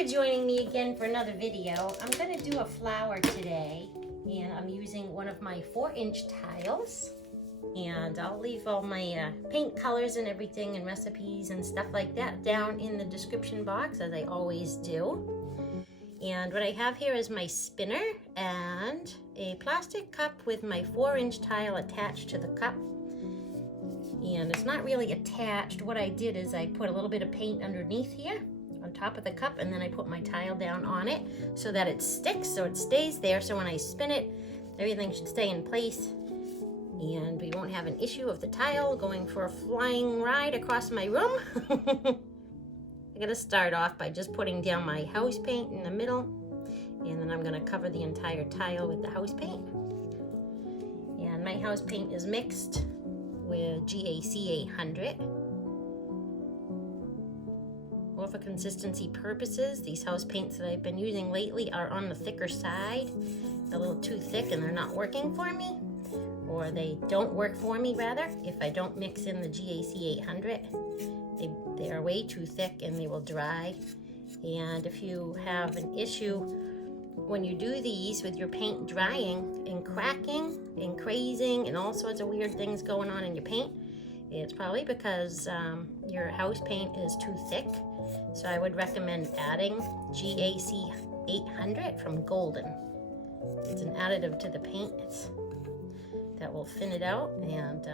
for joining me again for another video. I'm going to do a flower today, and I'm using one of my 4-inch tiles. And I'll leave all my paint colors and everything and recipes and stuff like that down in the description box, as I always do. And what I have here is my spinner and a plastic cup with my 4-inch tile attached to the cup. And it's not really attached. What I did is I put a little bit of paint underneath here on top of the cup, and then I put my tile down on it so that it sticks, so it stays there. So when I spin it, everything should stay in place and we won't have an issue of the tile going for a flying ride across my room. I'm gonna start off by just putting down my house paint in the middle, and then I'm gonna cover the entire tile with the house paint. And my house paint is mixed with GAC 800. Or for consistency purposes, these house paints that I've been using lately are on the thicker side. They're a little too thick and they're not working for me. Or they don't work for me, rather, if I don't mix in the GAC 800. They are way too thick and they will dry. And if you have an issue when you do these with your paint drying and cracking and crazing and all sorts of weird things going on in your paint, it's probably because your house paint is too thick. So I would recommend adding GAC 800 from Golden. It's an additive to the paint that will thin it out and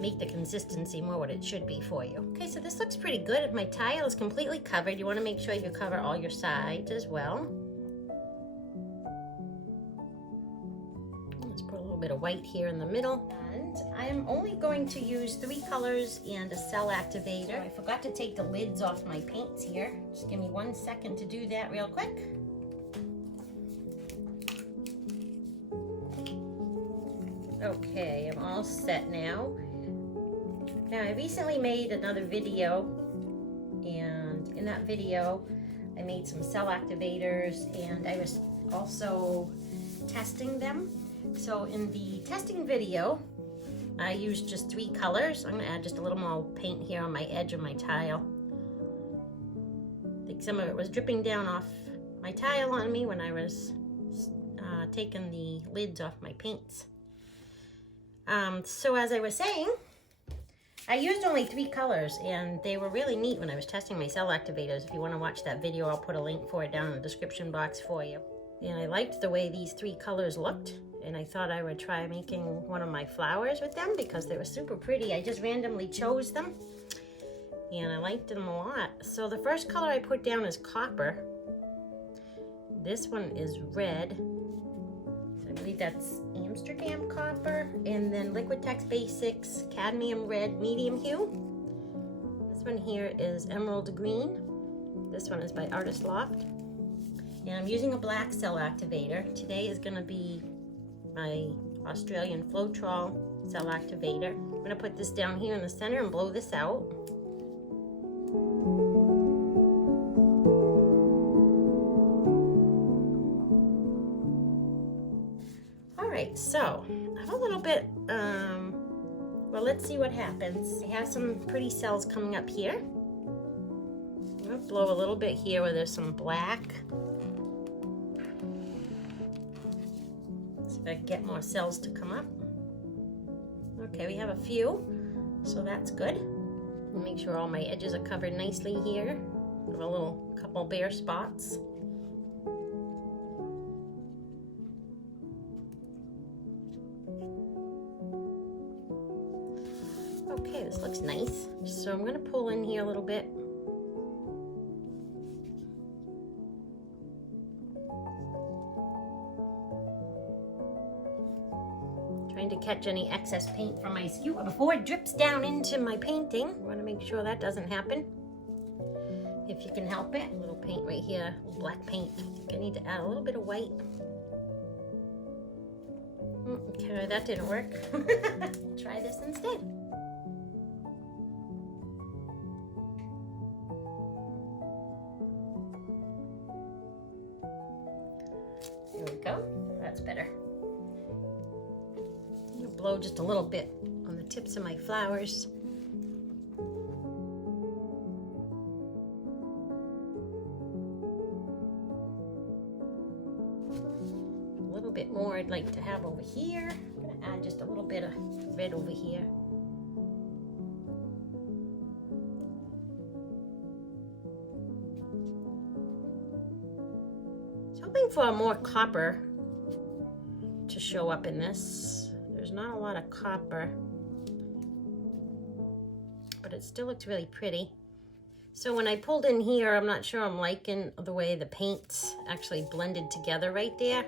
make the consistency more what it should be for you. Okay, so this looks pretty good. If my tile is completely covered, you want to make sure you cover all your sides as well. Let's put a little bit of white here in the middle. And I am only going to use 3 colors and a cell activator. I forgot to take the lids off my paints here. Just give me 1 second to do that real quick. Okay, I'm all set now. Now, I recently made another video, and in that video, I made some cell activators, and I was also testing them. So in the testing video, I used just 3 colors. I'm gonna add just a little more paint here on my edge of my tile. I think some of it was dripping down off my tile on me when I was taking the lids off my paints. So as I was saying, I used only 3 colors, and they were really neat when I was testing my cell activators. If you want to watch that video, I'll put a link for it down in the description box for you. And I liked the way these 3 colors looked, and I thought I would try making one of my flowers with them because they were super pretty. I just randomly chose them, and I liked them a lot. So the first color I put down is copper. This one is red. I believe that's Amsterdam Copper, and then Liquitex Basics Cadmium Red Medium Hue. This one here is Emerald Green. This one is by Artist Loft. And I'm using a black cell activator. Today is going to be my Australian Floetrol cell activator. I'm going to put this down here in the center and blow this out. Alright, so I have a little bit, well, let's see what happens. I have some pretty cells coming up here. I'm going to blow a little bit here where there's some black. See if I can get more cells to come up. Okay, we have a few, so that's good. I'll make sure all my edges are covered nicely here. Have a couple bare spots. Okay, this looks nice. So I'm going to pull in here a little bit. Trying to catch any excess paint from my skewer before it drips down into my painting. I want to make sure that doesn't happen. If you can help it. A little paint right here, black paint. I think I need to add a little bit of white. Okay, that didn't work. Try this instead. There we go. That's better. I'll blow just a little bit on the tips of my flowers. bit more I'd like to have over here. I'm gonna add just a little bit of red over here. Hoping for a more copper to show up in this. There's not a lot of copper, but it still looks really pretty. So when I pulled in here, I'm not sure I'm liking the way the paints actually blended together right there.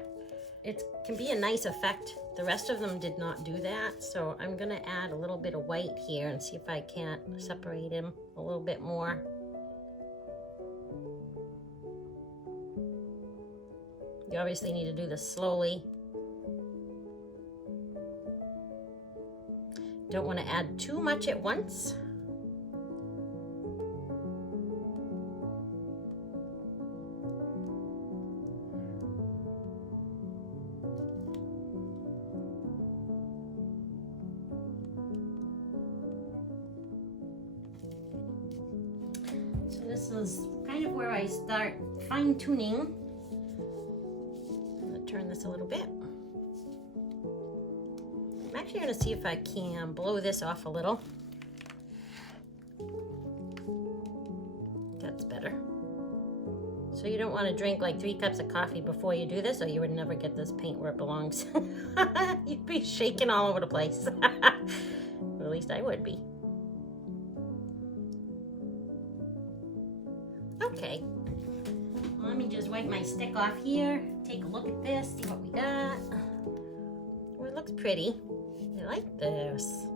It can be a nice effect. The rest of them did not do that, so I'm gonna add a little bit of white here and see if I can't separate him a little bit more. You obviously need to do this slowly. Don't want to add too much at once. So this is kind of where I start fine-tuning. Turn this a little bit. I'm actually going to see if I can blow this off a little. That's better. So you don't want to drink like 3 cups of coffee before you do this, or you would never get this paint where it belongs. You'd be shaking all over the place. Or at least I would be. Okay. Let me just wipe my stick off here, take a look at this, see what we got. Oh, it looks pretty. I like this.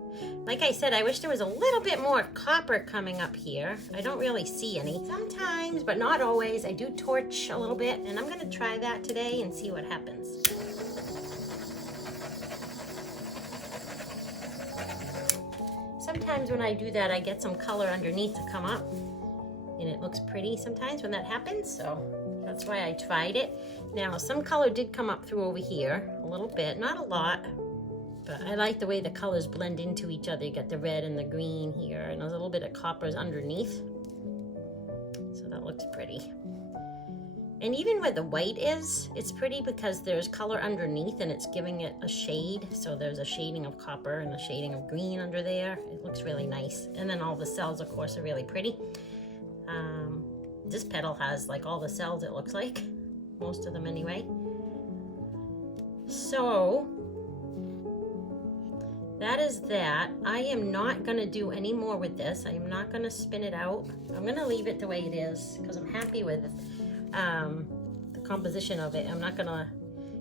Like I said, I wish there was a little bit more copper coming up here. I don't really see any. Sometimes, but not always, I do torch a little bit, and I'm gonna try that today and see what happens. Sometimes when I do that, I get some color underneath to come up. And it looks pretty sometimes when that happens, so that's why I tried it. Now, some color did come up through over here, a little bit, not a lot, but I like the way the colors blend into each other. You got the red and the green here, and there's a little bit of coppers underneath, so that looks pretty. And even where the white is, it's pretty because there's color underneath and it's giving it a shade, so there's a shading of copper and a shading of green under there. It looks really nice, and then all the cells, of course, are really pretty. This petal has like all the cells, it looks like. Most of them anyway. So, that is that. I am not gonna do any more with this. I am not gonna spin it out. I'm gonna leave it the way it is because I'm happy with the composition of it. I'm not gonna,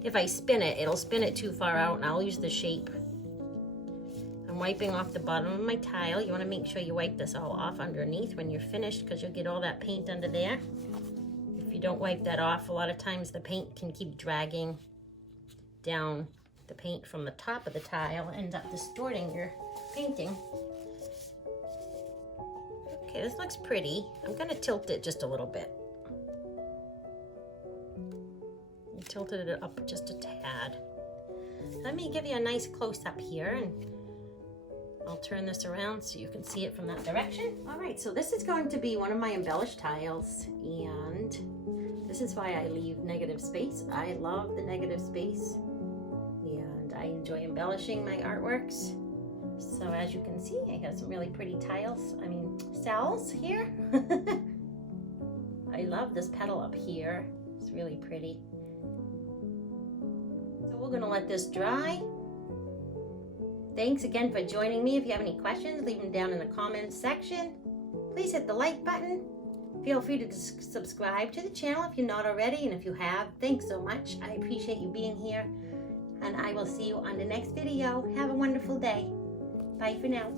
if I spin it, it'll spin it too far out and I'll lose the shape. I'm wiping off the bottom of my tile. You want to make sure you wipe this all off underneath when you're finished because you'll get all that paint under there. If you don't wipe that off, a lot of times the paint can keep dragging down the paint from the top of the tile, ends up distorting your painting. Okay, this looks pretty. I'm going to tilt it just a little bit. I tilted it up just a tad. Let me give you a nice close-up here, and I'll turn this around so you can see it from that direction. All right, so this is going to be one of my embellished tiles, and this is why I leave negative space. I love the negative space, and I enjoy embellishing my artworks. So as you can see, I have some really pretty cells here. I love this petal up here. It's really pretty. So we're gonna let this dry. Thanks again for joining me. If you have any questions, leave them down in the comments section. Please hit the like button. Feel free to subscribe to the channel if you're not already, and if you have, thanks so much. I appreciate you being here, and I will see you on the next video. Have a wonderful day. Bye for now.